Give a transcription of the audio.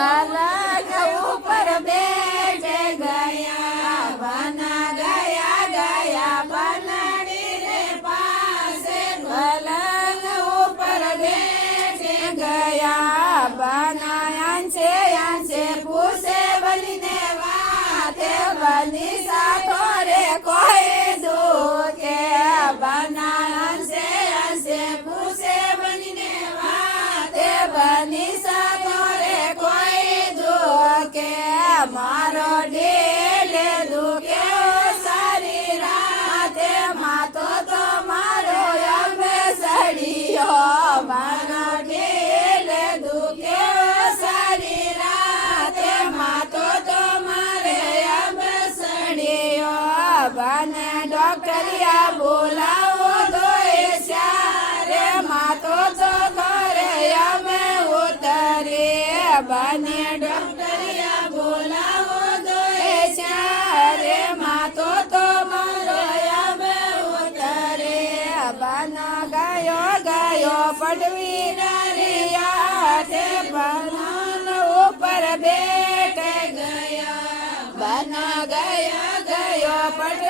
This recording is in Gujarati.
પલંગ ઉપર બેઠે ગયા બના ગયા ગયા પલંગડી રે પાસે પલંગ ઉપર બેઠે ગયા બના અંશે અંશે પૂછે બનીને વાતે બની સાથો રે કોઈ દુખે બના અંશે અંશે પૂછે બનીને વાતે બની સાથો રે કોઈ દુખે મારો ડેલે દુખે સારી રાતે માતો તો મારો અમે સડિયો મારો ડેલે દુખે સારી રાતે માતો તો મારે અમે સડિયો બને ડોક્ટરિયા બોલાવો તો એ સારે માતો તો કરે અમે ઉતરી બને ડોક્ટરિયા બોલાવો તો એ સારે માતો તો મારો અમે ઉતરી બનો ગયો ગયો પડવી નરિયા તે બનો ઉપર બેઠ ગયા બનો ગયો ગયો પડ